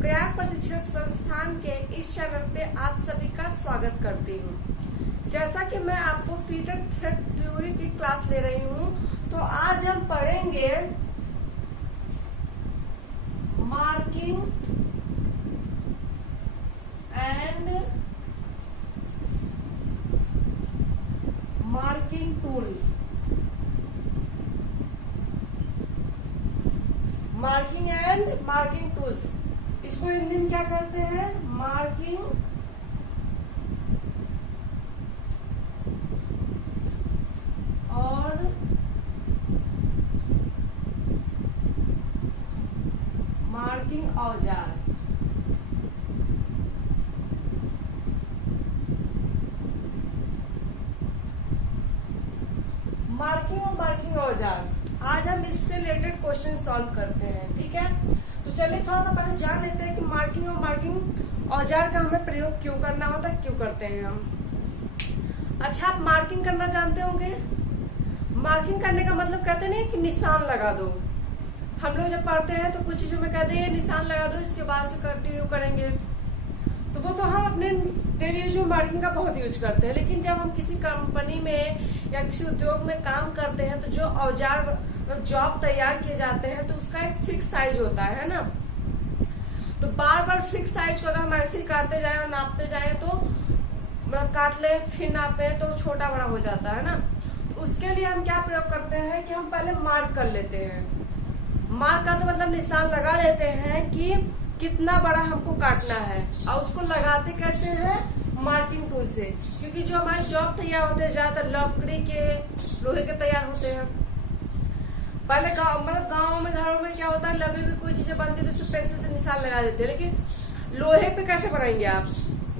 प्रयाग प्रशिक्षण संस्थान के इस चैनल पे आप सभी का स्वागत करती हूँ। जैसा कि मैं आपको फीडर थ्रेड थ्योरी की क्लास ले रही हूँ, तो आज हम पढ़ेंगे marking and marking tool. Marking and marking tools, इसको हिंदी में क्या करते हैं? मार्किंग और मार्किंग औजार। मार्किंग और मार्किंग औजार, आज हम इससे रिलेटेड क्वेश्चन सॉल्व करते हैं। ठीक है, तो चलिए थोड़ा सा पहले जान लेते हैं कि मार्किंग और मार्किंग औजार का हमें प्रयोग क्यों करना होता है, क्यों करते हैं हम। अच्छा, आप मार्किंग करना जानते होंगे। मार्किंग करने का मतलब कहते नहीं कि निशान लगा दो। हम लोग जब पढ़ते हैं तो कुछ चीजों में कहते हैं निशान लगा दो, इसके बाद से कंटिन्यू करेंगे, तो वो तो हम अपने डेली यूज में मार्किंग का बहुत यूज करते हैं। लेकिन जब हम किसी कंपनी में या किसी उद्योग में काम करते हैं तो जो औजार जॉब तैयार किए जाते हैं तो उसका एक फिक्स साइज होता है ना। तो बार बार फिक्स साइज को अगर हम ऐसे ही काटते जाए और नापते जाए तो मतलब काट ले फिर नापे तो छोटा बड़ा हो जाता है ना। तो उसके लिए हम क्या प्रयोग करते हैं कि हम पहले मार्क कर लेते हैं। मार्क करते मतलब निशान लगा लेते हैं कि कितना बड़ा हमको काटना है, और उसको लगाते कैसे हैं? मार्किंग टूल से। क्योंकि जो हमारे जॉब तैयार होते हैं ज्यादातर लकड़ी के, लोहे के तैयार होते हैं। पहले गाँव में घरों में क्या होता है, लकड़ी की कोई चीजें बनती है तो उससे पेंसिल से निशान लगा देते हैं। लेकिन लोहे पे कैसे बनाएंगे आप?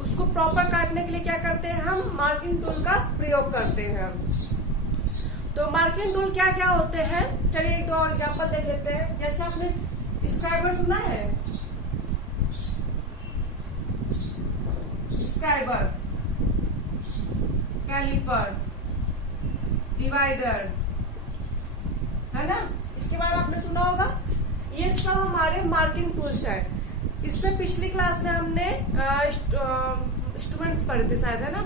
उसको प्रॉपर काटने के लिए क्या करते हैं? हम मार्किंग टूल का प्रयोग करते हैं। तो मार्किंग टूल क्या क्या होते हैं, चलिए एक दो एग्जाम्पल देख लेते हैं। जैसे आपने स्क्राइबर सुना है, स्क्राइबर, कैलिपर, डिवाइडर, है ना। इसके बाद आपने सुना होगा, ये सब हमारे मार्किंग टूल्स है। इससे पिछली क्लास में हमने इंस्ट्रूमेंट्स पढ़े थे शायद, है ना,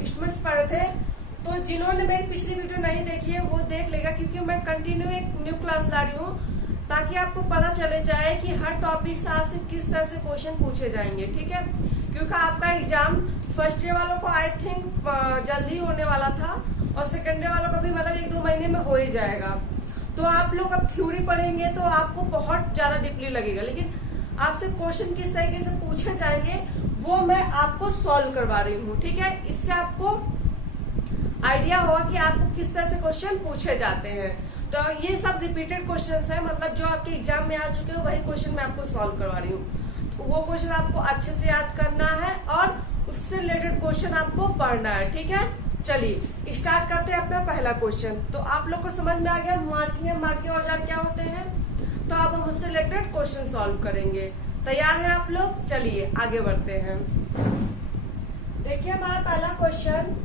इंस्ट्रूमेंट्स पढ़े थे। तो जिन्होंने मेरी पिछली वीडियो नहीं देखी है वो देख लेगा, क्योंकि मैं कंटिन्यू एक न्यू क्लास ला रही हूँ ताकि आपको पता चले जाए कि हर टॉपिक से आपसे किस तरह से क्वेश्चन पूछे जाएंगे। ठीक है, क्योंकि आपका एग्जाम फर्स्ट ईयर वालों को आई थिंक जल्दी होने वाला था, और सेकेंड ईयर वालों को भी मतलब 1-2 महीने में हो ही जाएगा। तो आप लोग अब थ्योरी पढ़ेंगे तो आपको बहुत ज्यादा डीपली लगेगा, लेकिन आपसे क्वेश्चन किस तरीके से पूछे जाएंगे वो मैं आपको सॉल्व करवा रही हूँ। ठीक है, इससे आपको आइडिया होगा कि आपको किस तरह से क्वेश्चन पूछे जाते हैं। तो ये सब रिपीटेड क्वेश्चंस है, मतलब जो आपके एग्जाम में आ चुके हैं वही क्वेश्चन मैं आपको सॉल्व करवा रही हूँ। तो वो क्वेश्चन आपको अच्छे से याद करना है और उससे रिलेटेड क्वेश्चन आपको पढ़ना है। ठीक है, चलिए स्टार्ट करते हैं अपना पहला क्वेश्चन। तो आप लोग को समझ में आ गया मार्किंग और मार्किंग औजार क्या होते हैं। तो अब हम उससे रिलेटेड क्वेश्चन सॉल्व करेंगे। तैयार हैं आप लोग? चलिए आगे बढ़ते हैं। देखिए हमारा पहला क्वेश्चन,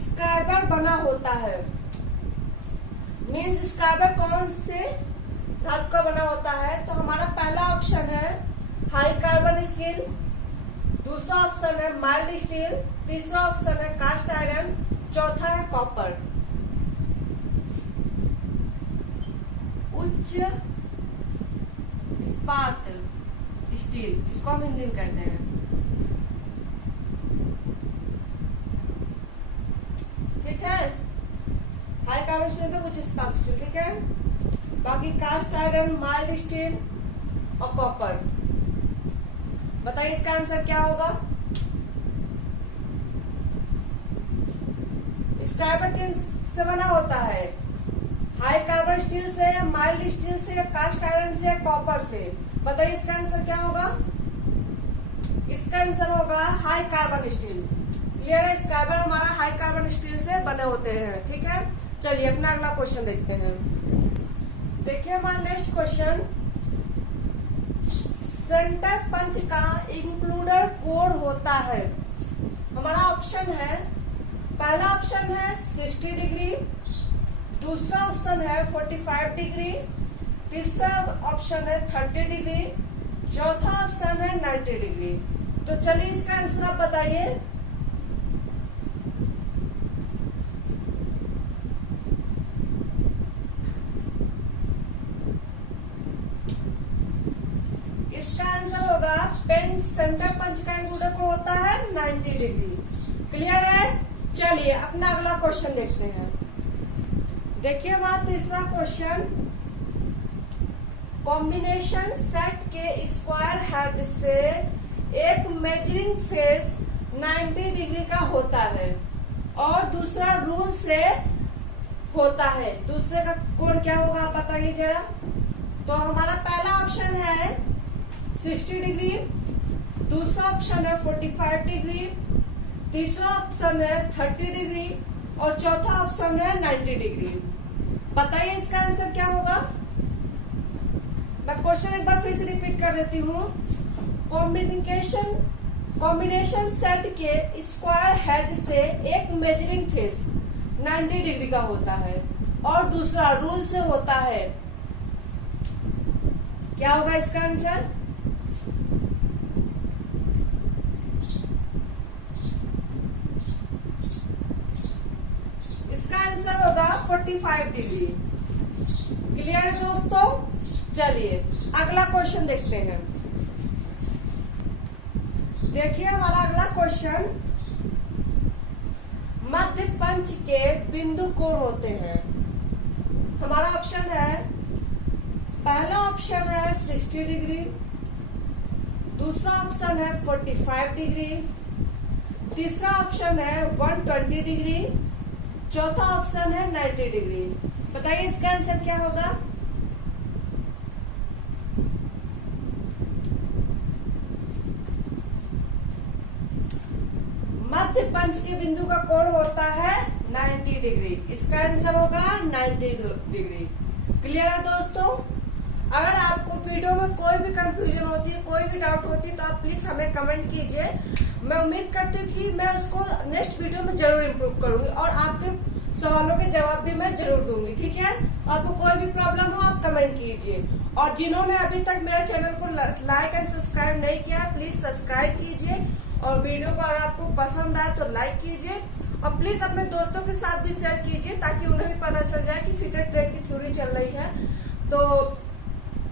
स्क्राइबर बना होता है। मीन्स स्क्राइबर कौन से धातु का बना होता है? तो हमारा पहला ऑप्शन है हाई कार्बन स्टील, दूसरा ऑप्शन है माइल्ड स्टील, तीसरा ऑप्शन है कास्ट आयरन, चौथा है कॉपर। उच्च इस्पात स्टील, इसको हम हिंदी में कहते हैं। ठीक है, हाई कार्बन स्टील तो कुछ इस्पात स्टील। ठीक है, बाकी कास्ट आयरन, माइल्ड स्टील और कॉपर। बताइए इसका आंसर क्या होगा? स्क्राइबर किन से बना होता है? हाई कार्बन स्टील से, या माइल्ड स्टील से, या कास्ट आयरन से, या कॉपर से। बताइए इसका आंसर क्या होगा? इसका आंसर होगा हाई कार्बन स्टील। ये स्क्राइबर हमारा हाई कार्बन स्टील से बने होते हैं। ठीक है, चलिए अपना अगला क्वेश्चन देखते हैं। देखिए हमारा नेक्स्ट क्वेश्चन, सेंटर पंच का इंक्लूडर कोण होता है। हमारा ऑप्शन है, पहला ऑप्शन है 60 डिग्री, दूसरा ऑप्शन है 45 डिग्री, तीसरा ऑप्शन है 30 डिग्री, चौथा ऑप्शन है 90 डिग्री। तो चलिए इसका आंसर आप बताइए। इसका आंसर होगा पेन सेंटर पंच का एंगल को होता है 90 डिग्री। क्लियर है? चलिए अपना अगला क्वेश्चन देखते हैं। देखिए हमारा तीसरा क्वेश्चन, कॉम्बिनेशन सेट के स्क्वायर हेड से एक मेजरिंग फेस 90 डिग्री का होता है और दूसरा रूल से होता है। दूसरे का कोण क्या होगा आप बताइए जरा। तो हमारा पहला ऑप्शन है 60 डिग्री, दूसरा ऑप्शन है 45 डिग्री, तीसरा ऑप्शन है 30 डिग्री और चौथा ऑप्शन है 90 डिग्री। बताइए इसका आंसर क्या होगा। मैं क्वेश्चन एक बार फिर से रिपीट कर देती हूँ। कॉम्बिनेशन सेट के स्क्वायर हेड से एक मेजरिंग फेस 90 डिग्री का होता है और दूसरा रूल से होता है। क्या होगा इसका आंसर। इसका आंसर होगा 45 डिग्री। क्लियर है दोस्तों। चलिए अगला क्वेश्चन देखते हैं। देखिए हमारा अगला क्वेश्चन, मध्य पंच के बिंदु कोण होते हैं। हमारा ऑप्शन है, पहला ऑप्शन है 60 डिग्री, दूसरा ऑप्शन है 45 डिग्री, तीसरा ऑप्शन है 120 डिग्री, चौथा ऑप्शन है 90 डिग्री। बताइए इसका आंसर क्या होगा। मध्य पंच के बिंदु का कोण होता है 90 डिग्री। इसका आंसर होगा 90 डिग्री। क्लियर है दोस्तों। अगर आपको वीडियो में कोई भी कंफ्यूजन होती है, कोई भी डाउट होती है तो आप प्लीज हमें कमेंट कीजिए। मैं उम्मीद करती हूँ कि मैं उसको नेक्स्ट वीडियो में जरूर इम्प्रूव करूंगी और आपके सवालों के जवाब भी मैं जरूर दूंगी। ठीक है। आपको कोई भी प्रॉब्लम हो आप कमेंट कीजिए। और जिन्होंने अभी तक मेरे चैनल को लाइक एंड सब्सक्राइब नहीं किया प्लीज सब्सक्राइब कीजिए और वीडियो को अगर आपको पसंद आए तो लाइक कीजिए और प्लीज अपने दोस्तों के साथ भी शेयर कीजिए ताकि उन्हें भी पता चल जाए कि फिटेड ट्रेड की थ्योरी चल रही है। तो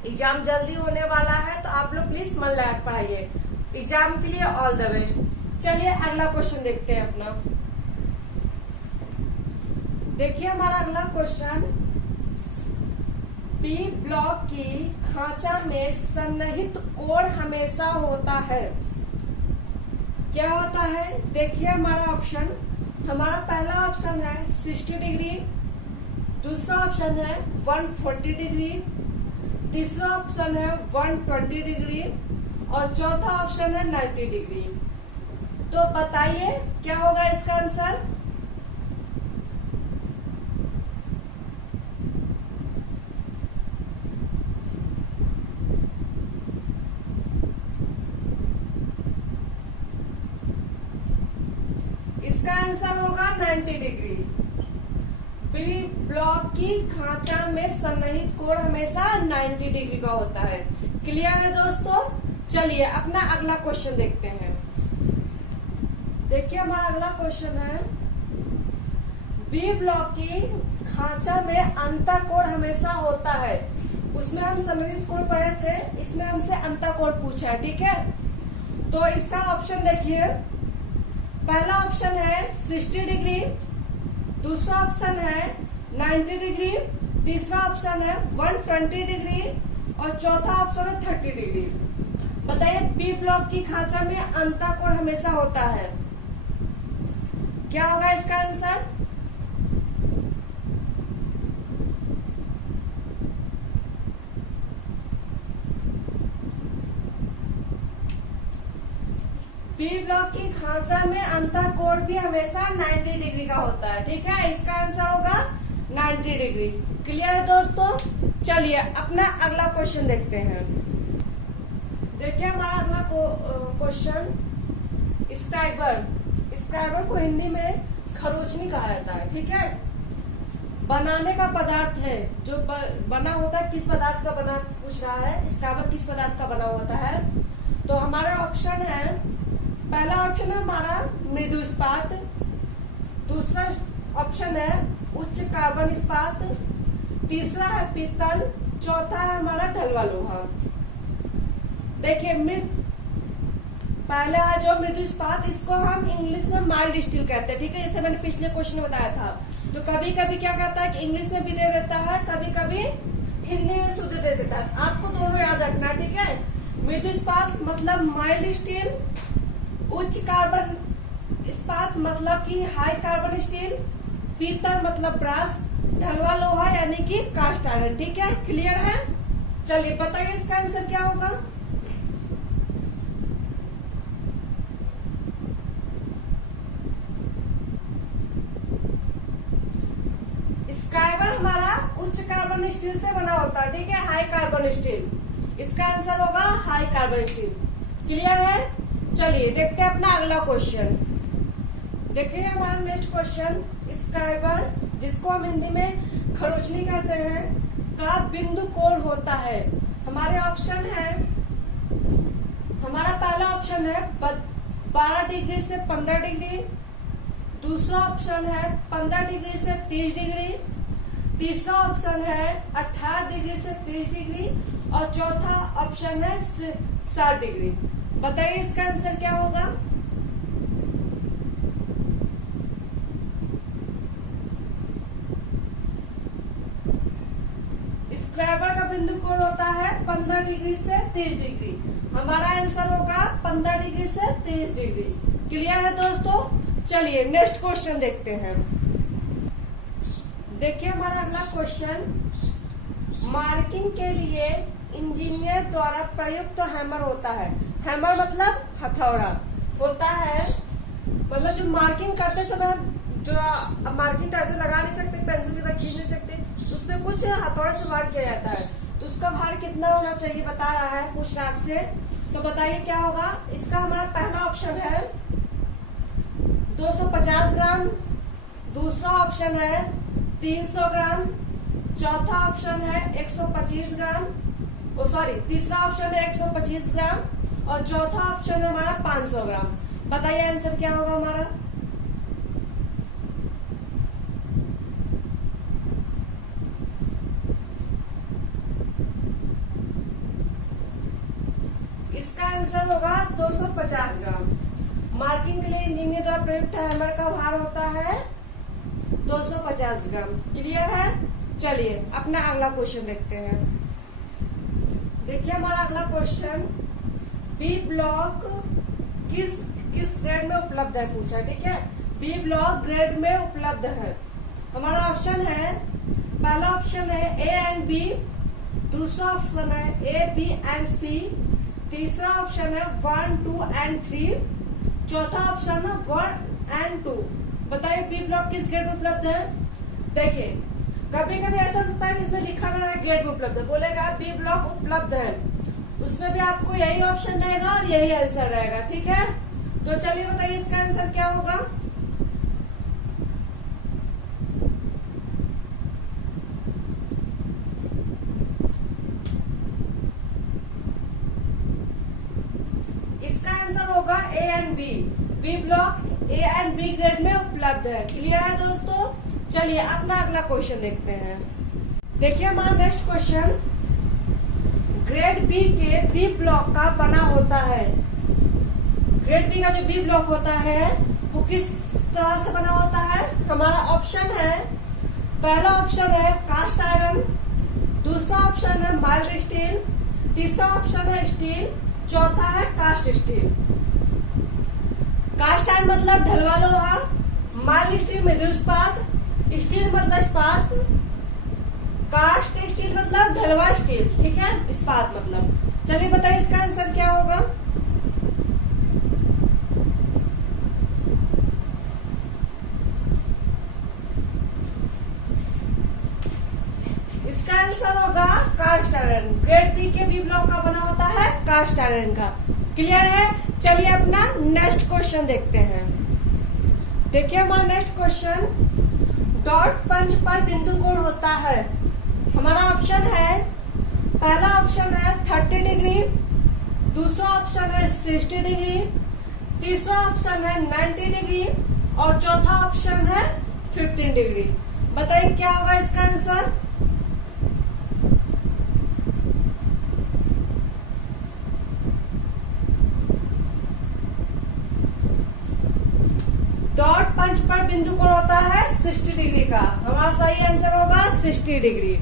एग्जाम जल्दी होने वाला है तो आप लोग प्लीज मन लगा पढ़ाइए। एग्जाम के लिए ऑल द बेस्ट। चलिए अगला क्वेश्चन देखते हैं अपना। देखिए हमारा अगला क्वेश्चन, बी ब्लॉक की खांचा में सन्निहित कोण हमेशा होता है। क्या होता है। देखिए हमारा ऑप्शन, हमारा पहला ऑप्शन है 60 डिग्री, दूसरा ऑप्शन है 140 डिग्री, तीसरा ऑप्शन है 120 डिग्री और चौथा ऑप्शन है 90 डिग्री। तो बताइए क्या होगा इसका आंसर। इसका आंसर होगा 90 डिग्री। बी ब्लॉक की खांचा में सन्निहित कोण हमेशा 90 डिग्री का होता है। क्लियर है दोस्तों। चलिए अपना अगला क्वेश्चन देखते हैं। देखिए हमारा अगला क्वेश्चन है, बी ब्लॉक की खांचा में अंतःकोण हमेशा होता है। उसमें हम सन्निहित कोण पढ़े थे, इसमें हमसे अंतःकोण पूछा है। ठीक है। तो इसका ऑप्शन देखिए, पहला ऑप्शन है 60 डिग्री, दूसरा ऑप्शन है 90 डिग्री, तीसरा ऑप्शन है 120 डिग्री और चौथा ऑप्शन है 30 डिग्री। बताइए बी ब्लॉक की खांचा में अंतःकोण हमेशा होता है। क्या होगा इसका आंसर। बी ब्लॉक की खांचा में अंतःकोण भी हमेशा 90 डिग्री का होता है। ठीक है। इसका आंसर होगा 90 डिग्री। क्लियर है दोस्तों। चलिए अपना अगला क्वेश्चन देखते हैं। देखिए हमारा अगला क्वेश्चन, स्क्राइबर को हिंदी में खरोचनी कहा जाता है। ठीक है। बनाने का पदार्थ है, जो बना होता है किस पदार्थ का बना पूछ रहा है स्क्राइबर किस पदार्थ का बना होता है। तो हमारा ऑप्शन है, पहला ऑप्शन है हमारा मृदु इस्पात, दूसरा ऑप्शन है उच्च कार्बन इस्पात, तीसरा है पीतल, चौथा है हमारा ढलवा लोहा। देखिए पहला है जो मृदु इस्पात, इसको हम इंग्लिश में माइल्ड स्टील कहते हैं, ठीक है, जैसे मैंने पिछले क्वेश्चन में बताया था। तो कभी कभी क्या कहता है कि इंग्लिश में भी दे देता है, कभी कभी हिंदी में शुद्ध दे देता है। आपको दोनों याद रखना, ठीक है। मृदु इस्पात मतलब माइल्ड स्टील, उच्च कार्बन इस्पात मतलब कि हाई कार्बन स्टील, पीतल मतलब ब्रास, ढलवा लोहा यानी कि कास्ट आयरन। ठीक है, क्लियर है। चलिए बताइए इसका आंसर क्या होगा। स्क्राइबर हमारा उच्च कार्बन स्टील से बना होता है, ठीक है, हाई कार्बन स्टील। इसका आंसर होगा हाई कार्बन स्टील। क्लियर है। चलिए देखते हैं अपना अगला क्वेश्चन। देखिए हमारा नेक्स्ट क्वेश्चन, स्क्राइबर जिसको हम हिंदी में खरोचनी कहते हैं का बिंदु कोण होता है। हमारे ऑप्शन है, हमारा पहला ऑप्शन है 12 डिग्री से 15 डिग्री, दूसरा ऑप्शन है 15 डिग्री से 30 डिग्री, तीसरा ऑप्शन है 18 डिग्री से 30 डिग्री और चौथा ऑप्शन है 60 डिग्री। बताइए इसका आंसर क्या होगा। स्क्राइबर का बिंदु कोण होता है 15 डिग्री से 30 डिग्री। हमारा आंसर होगा 15 डिग्री से 30 डिग्री। क्लियर है दोस्तों। चलिए नेक्स्ट क्वेश्चन देखते हैं। देखिए हमारा अगला क्वेश्चन, मार्किंग के लिए इंजीनियर द्वारा प्रयुक्त तो हैमर होता है। हैमर मतलब हथौड़ा होता है, मतलब जो मार्किंग करते समय जो मार्किंग तो ऐसे लगा नहीं सकते, पेंसिल की तरह खींच नहीं सकते, उसमें कुछ हथौड़े से वार किया जाता है। तो उसका भार कितना होना चाहिए बता रहा है, पूछ रहा है आपसे। तो बताइए क्या होगा। इसका हमारा पहला ऑप्शन है 250 ग्राम, दूसरा ऑप्शन है 300 ग्राम, चौथा ऑप्शन है 125 ग्राम, तीसरा ऑप्शन है 125 ग्राम और चौथा ऑप्शन है हमारा 500 ग्राम। बताइए आंसर क्या होगा हमारा। इसका आंसर होगा 250 ग्राम। मार्किंग के लिए इंजीनियर द्वारा प्रयुक्त हैमर का भार होता है 250 ग्राम। क्लियर है। चलिए अपना अगला क्वेश्चन देखते हैं। देखिए हमारा अगला क्वेश्चन, बी ब्लॉक किस ग्रेड में उपलब्ध है पूछा, ठीक है। बी ब्लॉक ग्रेड में उपलब्ध है। हमारा ऑप्शन है, पहला ऑप्शन है ए एंड बी, दूसरा ऑप्शन है ए बी एंड सी, तीसरा ऑप्शन है 1 2 एंड 3, चौथा ऑप्शन है 1 एंड 2। बताइए बी ब्लॉक किस ग्रेड में उपलब्ध है। देखिए कभी कभी ऐसा होता है कि इसमें लिखा ना है ग्रेड में उपलब्ध है, बोलेगा बी ब्लॉक उपलब्ध है, उसमें भी आपको यही ऑप्शन रहेगा और यही आंसर रहेगा, ठीक है। तो चलिए बताइए इसका आंसर क्या होगा। इसका आंसर होगा A and B. B block A and B grade में उपलब्ध है। क्लियर है दोस्तों। चलिए अपना अगला क्वेश्चन देखते हैं। देखिए हमारा नेक्स्ट क्वेश्चन, ग्रेड बी के बी ब्लॉक का बना होता है। ग्रेड बी का जो बी ब्लॉक होता है वो किस तरह से बना होता है। हमारा ऑप्शन है, पहला ऑप्शन है कास्ट आयरन, दूसरा ऑप्शन है माइल्ड स्टील, तीसरा ऑप्शन है स्टील, चौथा है कास्ट स्टील। कास्ट आयरन मतलब ढलवा लोहा, माइल्ड स्टील मृदु इस्पात, स्टील मतलब इस्पात, कास्ट स्टील मतलब ढलवा स्टील, ठीक है, इस्पात मतलब। चलिए बताइए इसका आंसर क्या होगा। इसका आंसर होगा कास्ट आयरन। ग्रेड बी के बी ब्लॉक का बना होता है कास्ट आयरन का। क्लियर है। चलिए अपना नेक्स्ट क्वेश्चन देखते हैं। देखिए हमारा नेक्स्ट क्वेश्चन, डॉट पंच पर बिंदु कोण होता है। हमारा ऑप्शन है पहला ऑप्शन है 30 डिग्री, दूसरा ऑप्शन है 60 डिग्री, तीसरा ऑप्शन है 90 डिग्री और चौथा ऑप्शन है 15 डिग्री। बताइए क्या होगा इसका आंसर। डॉट पंच पर बिंदु कोण होता है 60 डिग्री का। हमारा सही आंसर होगा 60 डिग्री।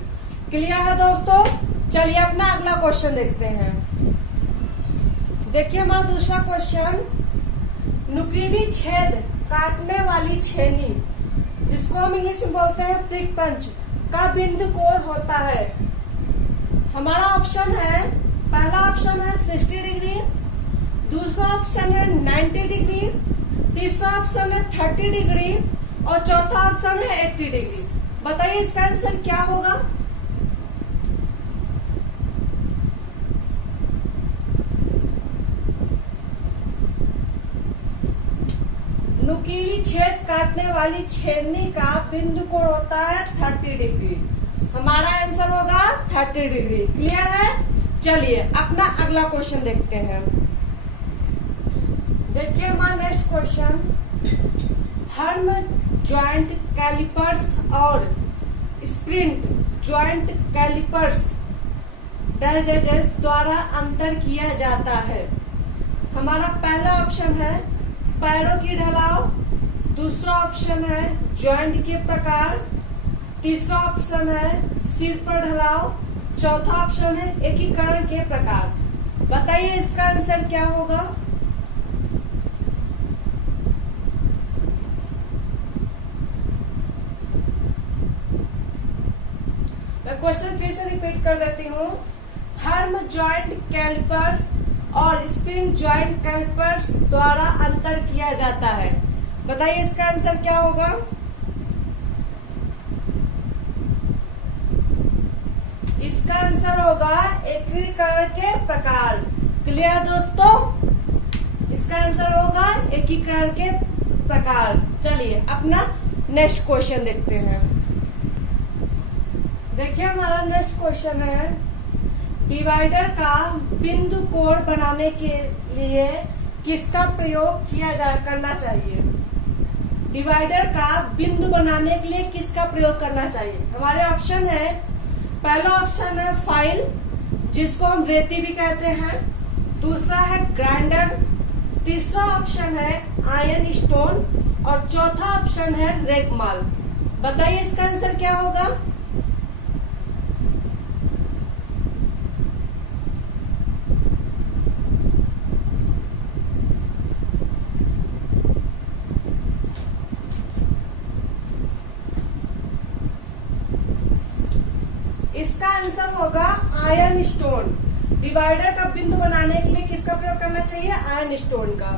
क्लियर है दोस्तों। चलिए अपना अगला क्वेश्चन देखते हैं। देखिए हमारा दूसरा क्वेश्चन, नुकीली छेद काटने वाली छेनी, जिसको हम इंग्लिश में बोलते हैं प्रिक पंच, का बिंदु कोण होता है। हमारा ऑप्शन है, पहला ऑप्शन है 60 डिग्री, दूसरा ऑप्शन है 90 डिग्री, तीसरा ऑप्शन है 30 डिग्री और चौथा ऑप्शन है 80 डिग्री। बताइए इसका आंसर क्या होगा। नुकीली छेद काटने वाली छेदनी का बिंदु कोण होता है 30 डिग्री। हमारा आंसर होगा 30 डिग्री। क्लियर है। चलिए अपना अगला क्वेश्चन देखते हैं। देखिए हमारा नेक्स्ट क्वेश्चन, हर्म जॉइंट कैलिपर्स और स्प्रिंट जॉइंट कैलिपर्स द्वारा अंतर किया जाता है। हमारा पहला ऑप्शन है पैरों की ढलाव, दूसरा ऑप्शन है जॉइंट के प्रकार, तीसरा ऑप्शन है सिर पर ढलाव, चौथा ऑप्शन है एकीकरण के प्रकार। बताइए इसका आंसर क्या होगा। मैं क्वेश्चन फिर से रिपीट कर देती हूँ। हर्म जॉइंट कैलिपर्स और स्प्रिंग जॉइंट कैलिपर्स द्वारा अंतर किया जाता है। बताइए इसका आंसर क्या होगा। इसका आंसर होगा एकीकरण के प्रकार। क्लियर दोस्तों। इसका आंसर होगा एकीकरण के प्रकार। चलिए अपना नेक्स्ट क्वेश्चन देखते हैं। देखिए हमारा नेक्स्ट क्वेश्चन है, डिवाइडर का बिंदु कोण बनाने के लिए किसका प्रयोग करना चाहिए। डिवाइडर का बिंदु बनाने के लिए किसका प्रयोग करना चाहिए। हमारे ऑप्शन है, पहला ऑप्शन है फाइल, जिसको हम रेती भी कहते हैं, दूसरा है ग्राइंडर, तीसरा ऑप्शन है आयरन स्टोन और चौथा ऑप्शन है रेगमाल। बताइए इसका आंसर क्या होगा। इसका आंसर होगा आयरन स्टोन। डिवाइडर का बिंदु बनाने के लिए किसका प्रयोग करना चाहिए, आयरन स्टोन का।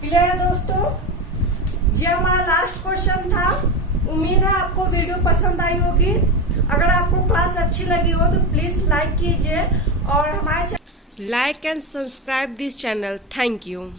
क्लियर है दोस्तों। ये हमारा लास्ट क्वेश्चन था। उम्मीद है आपको वीडियो पसंद आई होगी। अगर आपको क्लास अच्छी लगी हो तो प्लीज लाइक कीजिए और हमारे like and subscribe this channel. Thank you.